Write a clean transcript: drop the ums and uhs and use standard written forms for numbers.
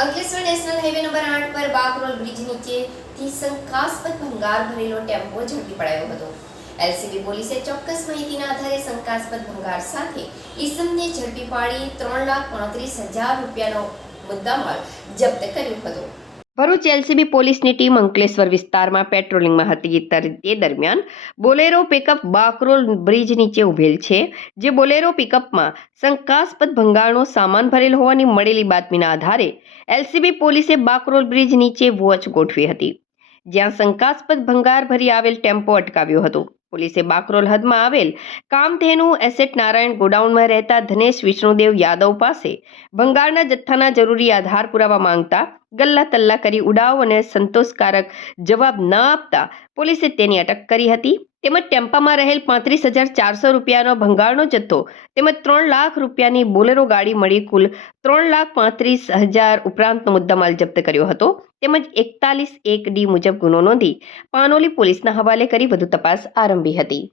Ankleshwar national highway number 8 પર Bakrol bridge નીચેથી શંકાસ્પદ ભંગાર ભરેલો ટેમ્પો ઝડપી પડાયો હતો। એલસીબી પોલીસે ચોક્કસ માહિતીના આધારે શંકાસ્પદ ભંગાર સાથે ઈસમને ઝડપી પાડી 3,35,000 રૂપિયાનો મુદ્દામાલ જપ્ત કર્યો હતો। ભરૂચ એલસીબી પોલીસની ટીમ અંકલેશ્વર વિસ્તારમાં પેટ્રોલિંગમાં હતી। તે દરમિયાન બોલેરો પિકઅપ બાકરોલ બ્રિજ નીચે ઉભેલ છે, જે બોલેરો પિકઅપમાં શંકાસ્પદ ભંગારનો સામાન ભરેલ હોવાની મળેલી બાતમીના આધારે એલસીબી પોલીસે બાકરોલ બ્રિજ નીચે વોચ ગોઠવી હતી, જ્યાં શંકાસ્પદ ભંગાર ભરી આવેલ ટેમ્પો અટકાવ્યો હતો। પોલીસે બાકરોલ હદમાં આવેલ કામધેનુ એસેટ નારાયણ ગોડાઉનમાં રહેતા ધનેશ વિષ્ણુદેવ યાદવ પાસે ભંગારના જથ્થાના જરૂરી આધાર પુરાવા માંગતા ગલ્લા તલ્લા કરી ઉડાવ અને સંતોષકારક જવાબ ન આપતા પોલીસે તેની અટક કરી હતી। તેમજ ટેમ્પામાં રહેલ 35,400 રૂપિયાનો ભંગારનો જથ્થો તેમજ 3 લાખ રૂપિયાની બોલેરો ગાડી મળી કુલ 3,35,000 ઉપરાંતનો મુદ્દામાલ જપ્ત કર્યો હતો। તેમજ 41(1) ડી મુજબ ગુનો નોંધી પાનોલી પોલીસના હવાલે કરી વધુ તપાસ આરંભી હતી।